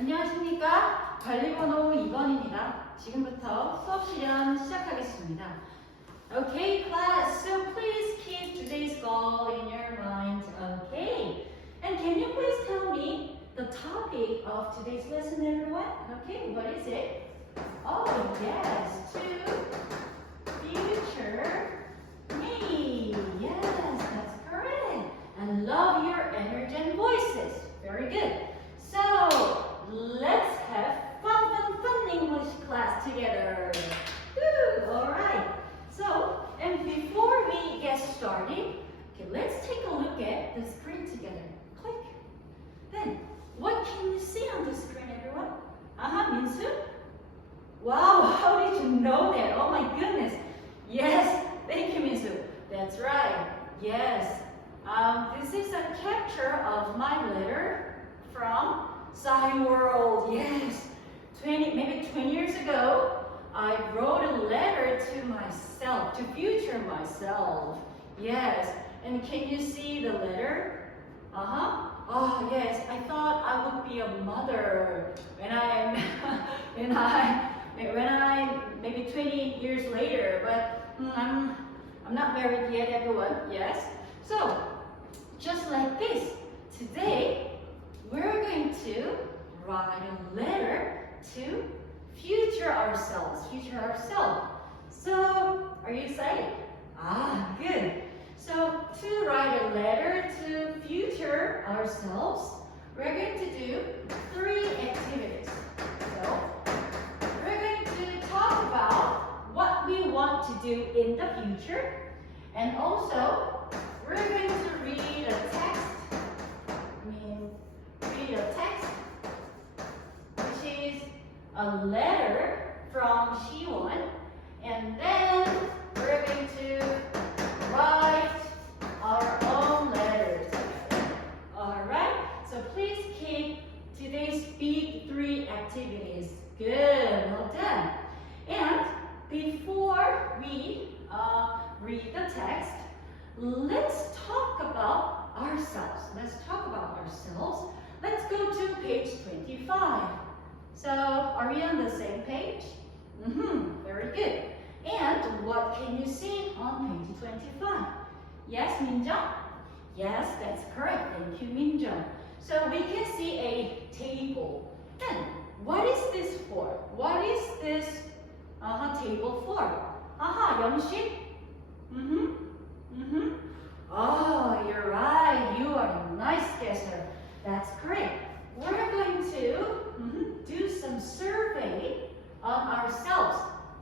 안녕하십니까? 관리번호 2번입니다. 지금부터 수업실연 시작하겠습니다. Okay, class, so please keep today's goal in your mind, okay? And can you please tell me the topic of today's lesson, everyone? Okay, what is it? Oh, yes, to future me. Yes, that's correct. And love your energy and voices. Very good. So, let's have fun English class together. Woo, all right. So, and before we get started, okay, let's take a look at the screen together. Click. Then, what can you see on the screen, everyone? Minsu? Wow, how did you know that? Oh my goodness. Yes, thank you, Minsu. That's right. Yes. This is a capture of my letter from Sci World. Yes. Maybe 20 years ago, I wrote a letter to myself, to future myself. Yes. And can you see the letter? Oh yes, I thought I would be a mother when I maybe 20 years later, but I'm not married yet, everyone. Yes. So just like this, today we're going to write a letter to future ourselves. So are you excited? Good. So to write a letter to future ourselves, we're going to do 3 activities. So we're going to talk about what we want to do in the future, and also we're going to read a text, which is a letter from Shiwon, and then we're going to write our own letters. Alright, so please keep today's big 3 activities. Good, well done. And before we read the text, let's talk about ourselves. Let's go to page 25. So, are we on the same page? Very good. And what can you see on page 25? Yes, Minjung? Yes, that's correct. Thank you, Minjung. So we can see a table. And what is this for? What is this table for? Youngshi? Oh, you're right. You are a nice guesser. That's great. We're going to do some survey on ourselves.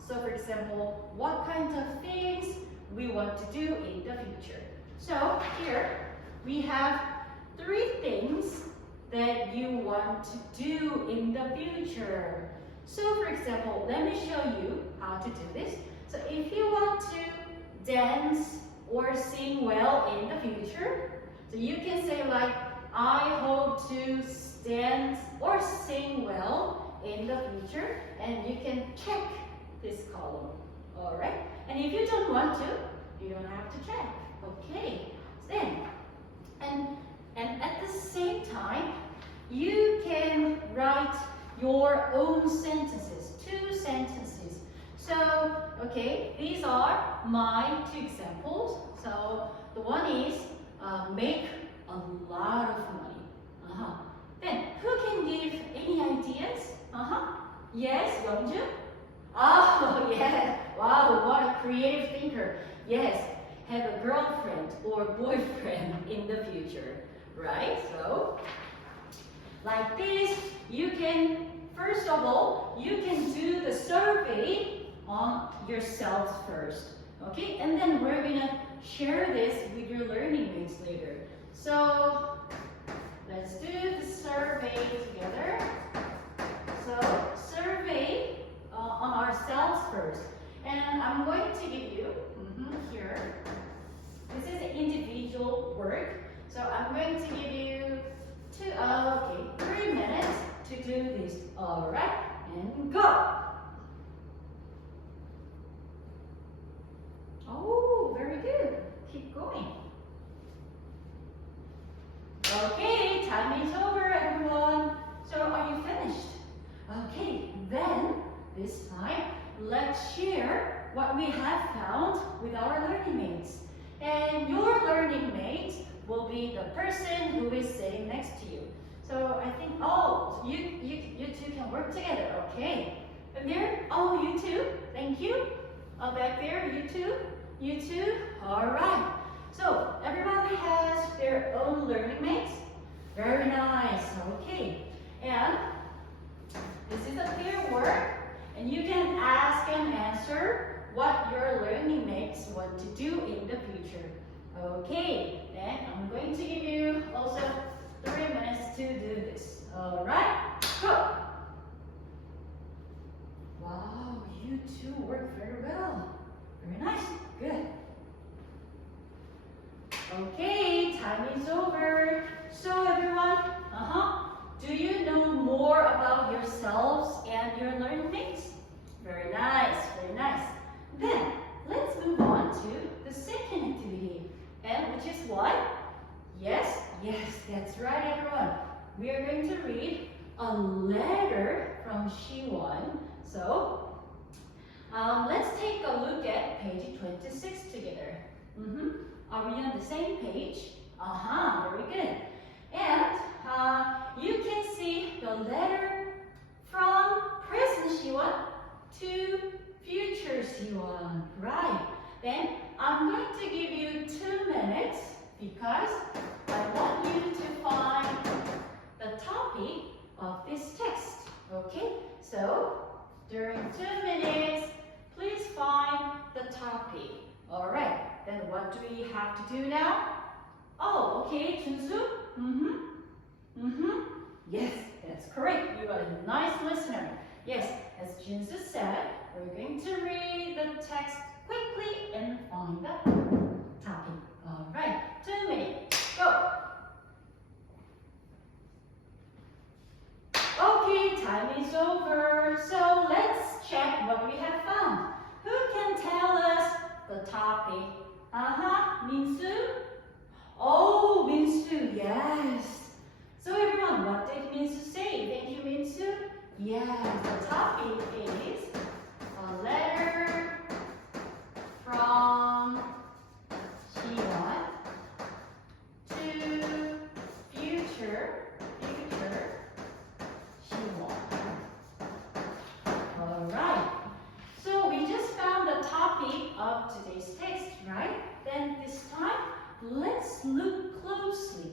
So for example, what kinds of things we want to do in the future. So here we have 3 things that you want to do in the future. So for example, let me show you how to do this. So if you want to dance or sing well in the future, so you can say like, I hope to dance or sing well in the future, and you can check this column. Alright? And if you don't want to, you don't have to check. Okay. Then, and at the same time, you can write your own sentences, 2 sentences. So, okay, these are my 2 examples. So, the one is make a lot of money. Then, who can give any ideas? Yes, Yeonju? Oh, yes. Wow, what a creative thinker. Yes, have a girlfriend or boyfriend in the future, right? So, like this, you can, first of all, you can do the survey on yourselves first, okay? And then we're gonna share this with your learning mates later. So, let's do the survey together. So, survey on ourselves first. And I'm going to give you, here, this is individual work. So I'm going to give you 3 minutes to do this. Alright, and go! Oh, very good. Keep going. Okay, time is over, everyone. So are you finished? let's share what we have found with our learning mates. And your learning mate will be the person who is sitting next to you. So I think, oh, you two can work together, okay. And there, oh, you two, thank you. Back there, you two, all right. So everyone has their own learning mates. Very nice, okay. And this is a pair work, and you can ask and answer what your learning mates want to do in the future. Okay, then I'm going to give you also 3 minutes to do this. All right, go. Wow, you two work very well. Very nice, good. Okay, time is over. So everyone, do you know more about yourselves and your learning mates? Very nice, very nice. Then, let's move on to the second activity. And which is what? Yes, that's right everyone. We are going to read a letter from Siwon. So, let's take a look at page 26 together. Are we on the same page? Very good. And you can see the letter from present Siwon to future Siwon. Right. Then I'm going to give you 2 minutes because I want you to find the topic of this text. Okay? So during 2 minutes, please find the topic. All right. Then what do we have to do now? Oh, okay, Junsu. Yes, that's correct. You are a nice listener. Yes, as Junsu said, we're going to read the text quickly and find the topic. All right, 2 minutes. Go. Okay, time is over. So let's check what we have found. Who can tell us the topic? Minsu? Oh, Minsu, yes. So everyone, what did Minsu say? Thank you, Minsu. Yes, the topic is a letter from Siwon to future Siwon. All right. So we just found the topic of today's text, right? Then this time, let's look closely.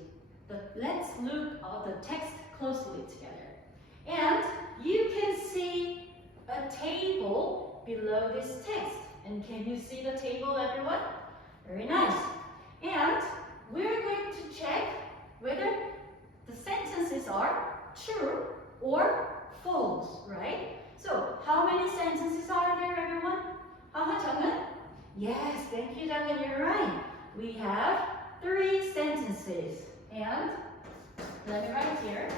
Let's look at the text closely together. And you can see a table below this text. And can you see the table, everyone? Very nice. And we're going to check whether the sentences are true or false, right? So, how many sentences are there, everyone? Jungin? Yes, thank you, Jungin, you're right. We have 3 sentences. And let me write here.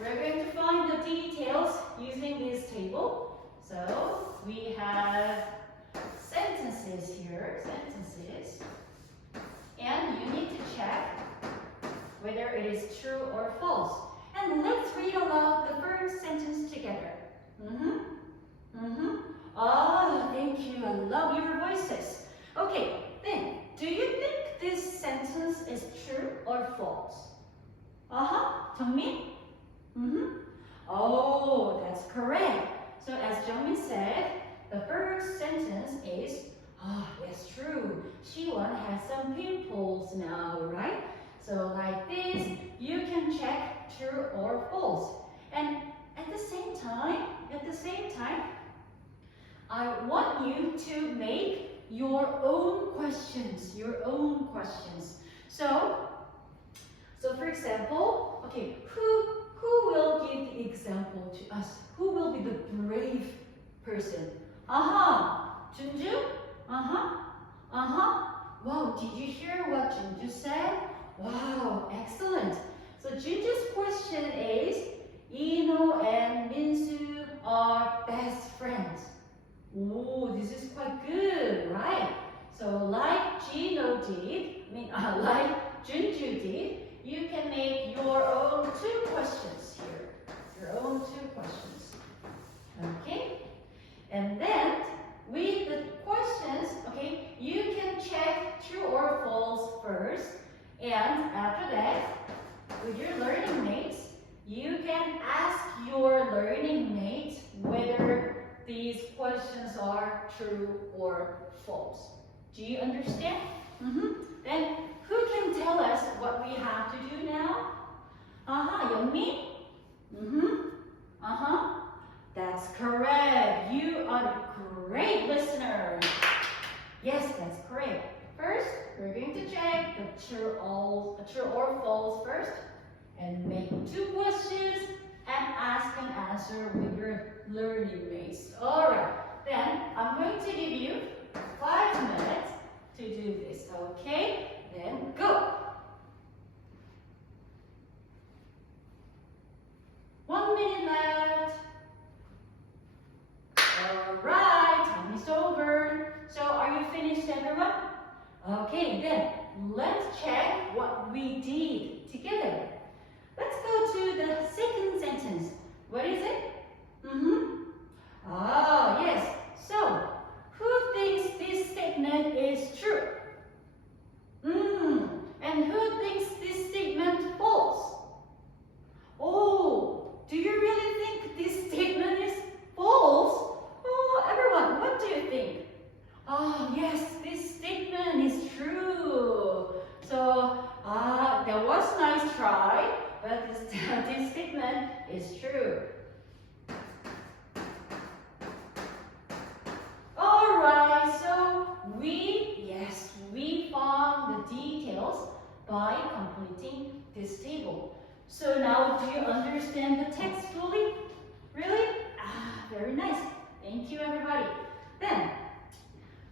We're going to find the details using this table. So we have sentences here, sentences. And you need to check whether it is true or false. And let's read aloud the first sentence together. Oh, thank you. I love your voices. Okay, then, do you think this sentence is true or false? Jungmin? Oh, that's correct. So as Jungmin said, the first sentence is, it's true. Siwon has some pimples now, right? So like this, you can check true or false. And at the same time, I want you to make your own questions. So for example, okay, who will give the example to us? Who will be the brave person? Junju? Wow, did you hear what Junju said? Wow, excellent. So Junju's question is, Ino and Minsu are best friends. Oh, this is quite good, right? So like Gino did, like Junju did, you can make your own 2 questions here. Your own 2 questions. Okay? after that, with your learning mates, you can ask your learning mates whether these questions are true or false. Do you understand? Then who can tell us what we have to do now? Yeonmi? That's correct. You are a great listener. Yes, that's correct. First, we're going to check the true or false first, and make 2 questions and ask and answer with your learning mates. All right. Then I'm going to give you 5 minutes to do this. Okay? Then go. 1 minute left. All right, time is over. So are you finished, everyone? Okay, then let's check what we did together. Let's go to the second sentence. What is it? Yes. So, who thinks this statement is true? And who thinks this statement false? Oh, do you really think this statement is false? Oh, everyone, what do you think? Yes, this statement is true. So, that was a nice try, but this statement is true. Alright, so we found the details by completing this table. So now do you understand the text fully? Really? Very nice. Thank you, everybody. Then,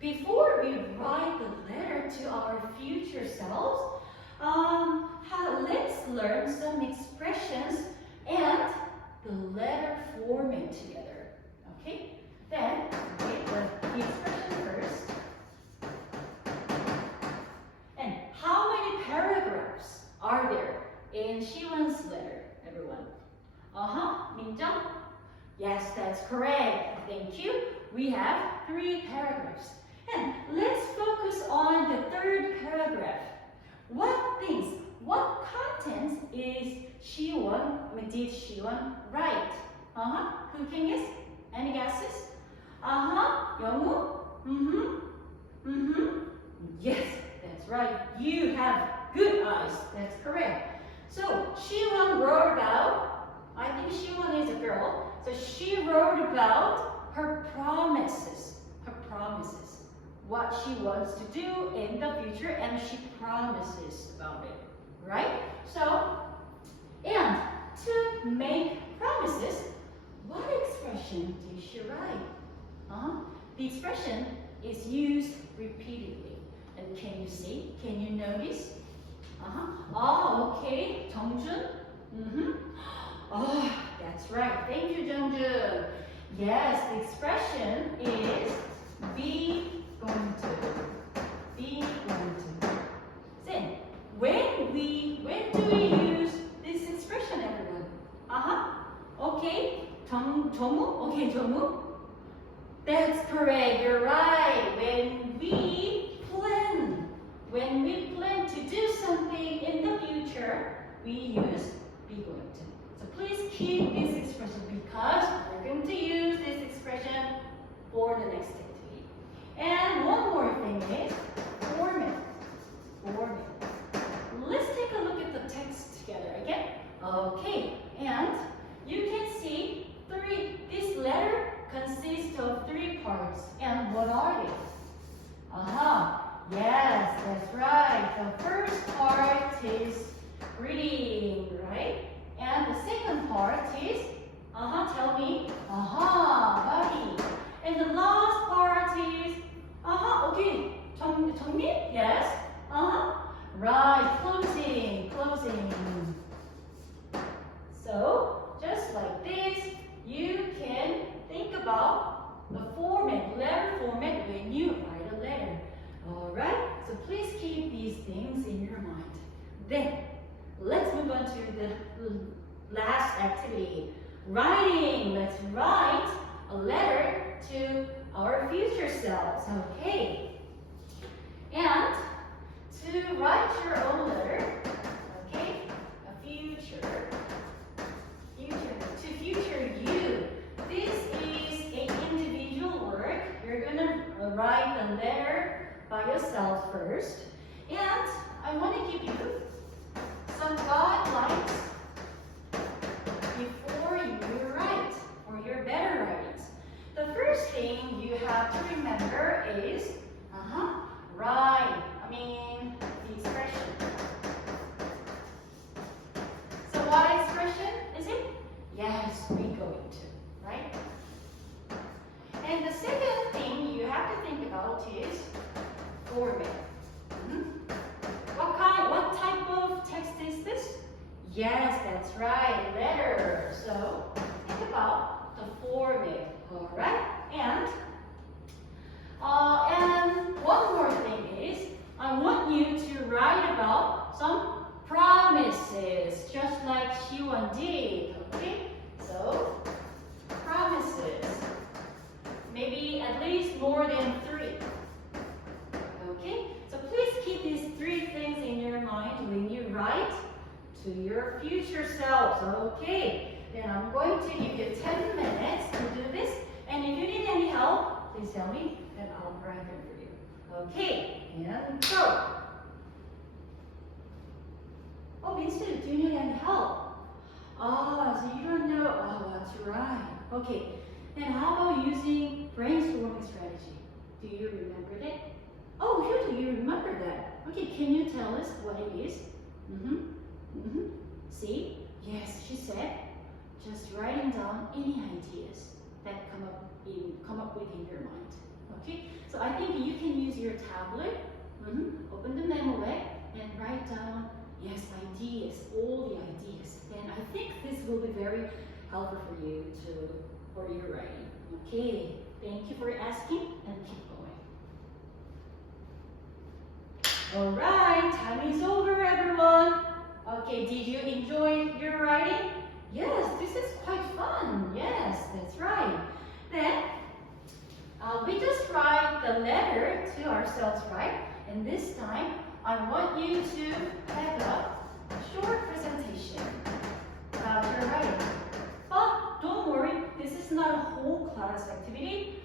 before we write the letter to our future selves, let's learn some expressions and the letter format together. Okay? Then, the expression first. And how many paragraphs are there in Shiwon's letter, everyone? Minjung? Yes, that's correct. Thank you. We have 3 paragraphs. And let's focus on the 3rd paragraph. What contents did Shiwon write? Who can guess? Any guesses? Youngwoo? Yes, that's right. You have good eyes. That's correct. So, Shiwon wrote about, I think Shiwon is a girl, so she wrote about her promises. What she wants to do in the future, and she promises about it. Right? So, and to make promises, what expression did she write? The expression is used repeatedly. And can you see? Can you notice? Okay. Jeongjun? That's right. Thank you, Jeongjun. Yes, the expression is be going to. Be going to. Then, when do we use this expression, everyone? Okay. 정무? Okay, 정무? That's correct. You're right. When we plan to do something in the future, we use be going to. So please keep this expression because we're going to use this expression for the next activity. And one more thing is format. Let's take a look at the text together again. Okay, and you can see this letter consists of 3 parts. And what are they? Yes, that's right. The first part is reading, right? And the second part is, tell me, body. And the last part is, okay, 정리? Yes, right, closing. So, just like this, you can think about the letter format when you write a letter. Alright, so please keep these things in your mind. Then, let's move on to the last activity. Writing. Let's write a letter to our future selves. Okay. And to write your own letter, by yourself first. And I want to give you some guidelines before you write, for your better writings. The first thing you have to remember is, the expression. So what expression is it? Yes, we're going to, right? And the second thing you have to think about is format. What type of text is this? Yes, that's right, letter. So think about the format, all right? And one more thing is, I want you to write about some promises, just like Siwon did, okay? So, promises. Maybe at least more than 3. Okay? So please keep these 3 things in your mind when you write to your future selves. Okay? Then I'm going to give you 10 minutes to do this. And if you need any help, please tell me, and I'll write them for you. Okay, and go. Oh, Vincent, do you need any help? So you don't know what to write. Okay, then how about using brainstorming strategy? Do you remember that? Oh, here, do you remember that? Okay, can you tell us what it is? See? Yes, she said, just writing down any ideas that come up with in your mind. Okay, so I think you can use your tablet, open the memo app, and write down, yes, ideas, all the ideas. And I think this will be very helpful for you for your writing. Okay, thank you for asking, and keep going. All right, time is over, everyone. Okay, did you enjoy your writing? Yes, this is quite fun. Yes, that's right. Then, we just write the letter to ourselves, right? And this time, I want you to have a short presentation about your writing. But don't worry, this is not a whole class activity.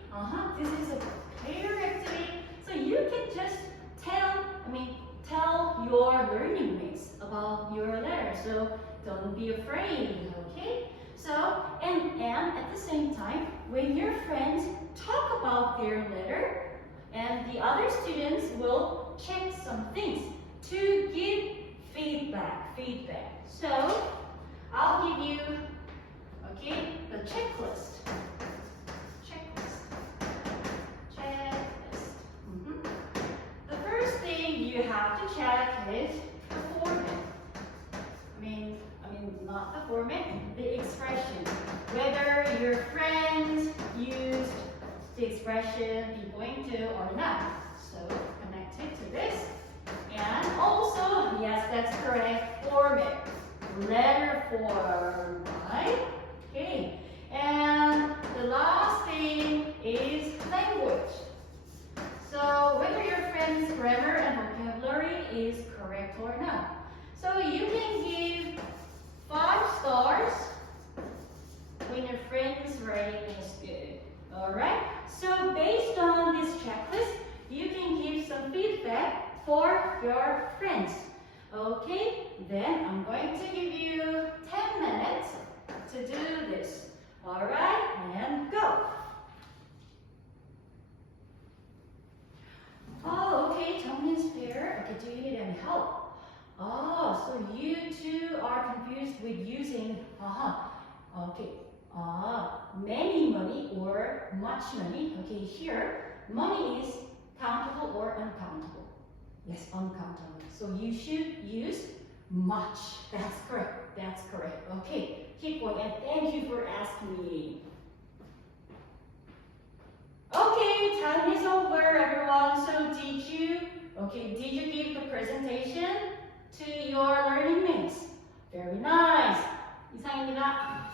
This is a pair activity. So you can just tell your learning mates about your letter. So don't be afraid, okay? So, and at the same time, when your friends talk about their letter, and the other students will check some things to give feedback. So, I'll give you, okay, the checklist. The first thing you have to check is the format. Not the format, the expression. Whether your friends used the expression be going to or not. So connect it to this. And also, yes, that's correct, format. Letter form, right? Okay. And the last thing is language. So whether your friend's grammar and vocabulary is correct or not. So you can give 5 stars when your friend's writing is good. Alright? So based on this checklist, you can give some feedback for your friends. Okay? Then I'm going to give you 10 minutes to do this. Alright? And go! Oh, okay, Tony is there. Okay, do you need any help? Oh, so you two are confused with using, okay, many money or much money. Okay, here, money is countable or uncountable. Yes, uncountable. So you should use much. That's correct. That's correct. Okay, keep going. And thank you for asking me. Okay, time is over, everyone. So did you give the presentation to your learning mates? Very nice. 이상입니다.